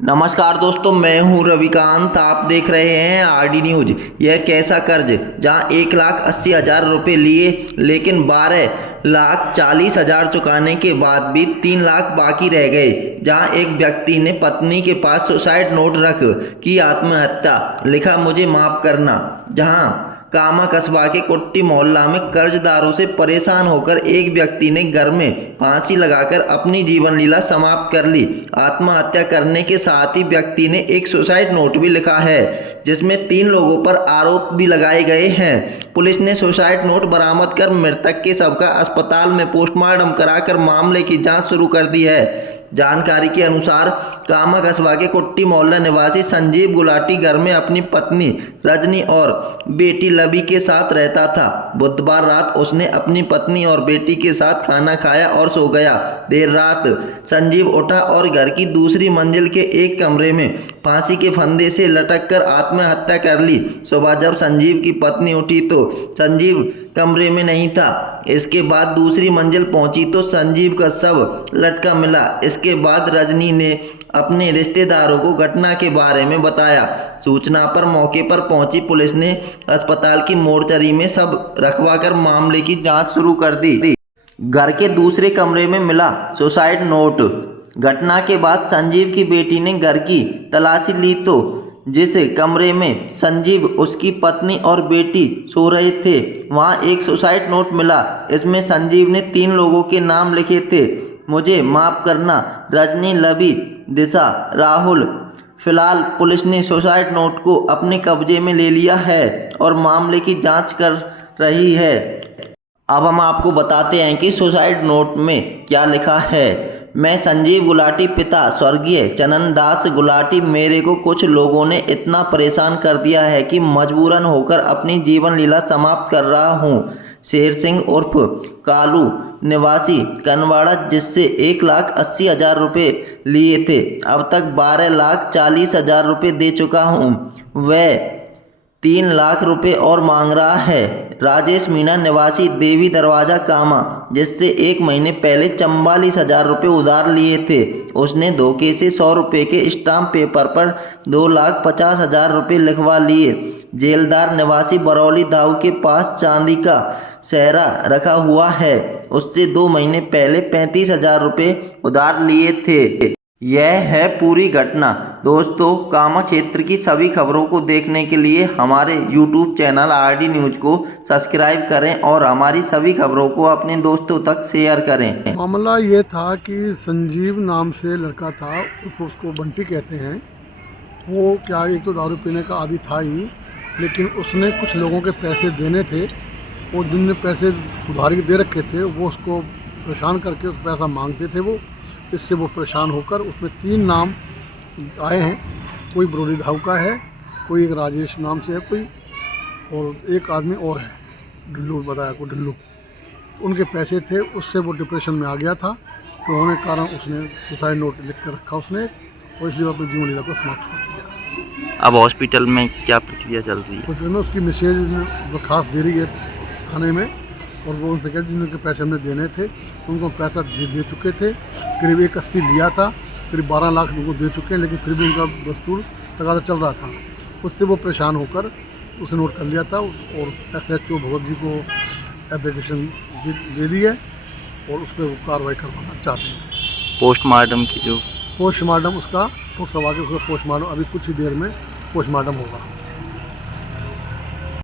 नमस्कार दोस्तों, मैं हूं रविकांत। आप देख रहे हैं आरडी न्यूज। यह कैसा कर्ज, जहां 1,80,000 रुपये लिए लेकिन 12,40,000 चुकाने के बाद भी 3 लाख बाकी रह गए। जहां एक व्यक्ति ने पत्नी के पास सुसाइड नोट रख की आत्महत्या, लिखा मुझे माफ करना। जहां कामा कस्बा के कुट्टी मोहल्ला में कर्जदारों से परेशान होकर एक व्यक्ति ने घर में फांसी लगाकर अपनी जीवन लीला समाप्त कर ली। आत्महत्या करने के साथ ही व्यक्ति ने एक सुसाइड नोट भी लिखा है, जिसमें 3 लोगों पर आरोप भी लगाए गए हैं। पुलिस ने सुसाइड नोट बरामद कर मृतक के शव का अस्पताल में पोस्टमार्टम कराकर मामले की जांच शुरू कर दी है। जानकारी के अनुसार कामा कस्बा के कुट्टी मोहल्ला निवासी संजीव गुलाटी घर में अपनी पत्नी रजनी और बेटी लबी के साथ रहता था। बुधवार रात उसने अपनी पत्नी और बेटी के साथ खाना खाया और सो गया। देर रात संजीव उठा और घर की दूसरी मंजिल के एक कमरे में फांसी के फंदे से लटक कर आत्महत्या कर ली। सुबह जब संजीव की पत्नी उठी तो संजीव कमरे में नहीं था। इसके बाद दूसरी मंजिल पहुंची तो संजीव का शव लटका मिला। इसके बाद रजनी ने अपने रिश्तेदारों को घटना के बारे में बताया। सूचना पर मौके पर पहुंची पुलिस ने अस्पताल की मोर्चरी में शव रखवाकर मामले की जांच शुरू कर दी। घर के दूसरे कमरे में मिला सुसाइड नोट। घटना के बाद संजीव की बेटी ने घर की तलाशी ली तो जिस कमरे में संजीव, उसकी पत्नी और बेटी सो रहे थे, वहां एक सुसाइड नोट मिला। इसमें संजीव ने 3 लोगों के नाम लिखे थे, मुझे माफ करना, रजनी, लबी, दिशा, राहुल। फिलहाल पुलिस ने सुसाइड नोट को अपने कब्जे में ले लिया है और मामले की जांच कर रही है। अब हम आपको बताते हैं कि सुसाइड नोट में क्या लिखा है। मैं संजीव गुलाटी, पिता स्वर्गीय चनन दास गुलाटी, मेरे को कुछ लोगों ने इतना परेशान कर दिया है कि मजबूरन होकर अपनी जीवन लीला समाप्त कर रहा हूँ। शेर सिंह उर्फ कालू, निवासी कनवाड़ा, जिससे 1,80,000 रुपये लिए थे, अब तक 12,40,000 रुपये दे चुका हूँ। वह 3 लाख रुपए और मांग रहा है। राजेश मीणा, निवासी देवी दरवाजा कामा, जिससे 1 महीने पहले 44,000 रुपये उधार लिए थे, उसने धोखे से 100 रुपये के स्टाम्प पेपर पर 2,50,000 रुपये लिखवा लिए। जेलदार, निवासी बरौली दाऊ के पास चांदी का सेहरा रखा हुआ है, उससे 2 महीने पहले 35,000 रुपये उधार लिए थे। यह है पूरी घटना। दोस्तों, कामा क्षेत्र की सभी खबरों को देखने के लिए हमारे YouTube चैनल आरडी न्यूज को सब्सक्राइब करें और हमारी सभी खबरों को अपने दोस्तों तक शेयर करें। मामला ये था कि संजीव नाम से लड़का था, उसको बंटी कहते हैं। वो क्या, एक तो दारू पीने का आदी था ही, लेकिन उसने कुछ लोगों के पैसे देने थे और जिनने पैसे उधारी दे रखे थे वो उसको परेशान करके उस पैसा मांगते थे। वो इससे वो परेशान होकर उसमें 3 नाम आए हैं। कोई बरौली दाऊ का है, कोई एक राजेश नाम से है कोई, और एक आदमी और है, ढिल्लू बताया को ढिल्लू। उनके पैसे थे, उससे वो डिप्रेशन में आ गया था, तो होने के कारण उसने सुसाइड नोट लिख कर रखा उसने, और इसलिए अपनी जीवन लीला को समाप्त कर दिया। अब हॉस्पिटल में क्या प्रक्रिया चल रही है? हॉस्पिटल में उसकी मिसेज ने दरखास्त दे रही है थाने में, और वो उनसे कह जिनके पैसे हमने देने थे उनको पैसा दे चुके थे। करीब 1,80 लिया था, करीब 12 लाख उनको दे चुके हैं, लेकिन फिर भी उनका दस्तूर तकाजा चल रहा था। उससे वो परेशान होकर उसे नोट कर लिया था और SHO भगवत जी को एप्लीकेशन दे दी है और उस पर वो कार्रवाई करवाना चाहते हैं। पोस्टमार्टम की जो पोस्टमार्टम उसका लोकसभा के पोस्टमार्टम अभी कुछ ही देर में पोस्टमार्टम होगा।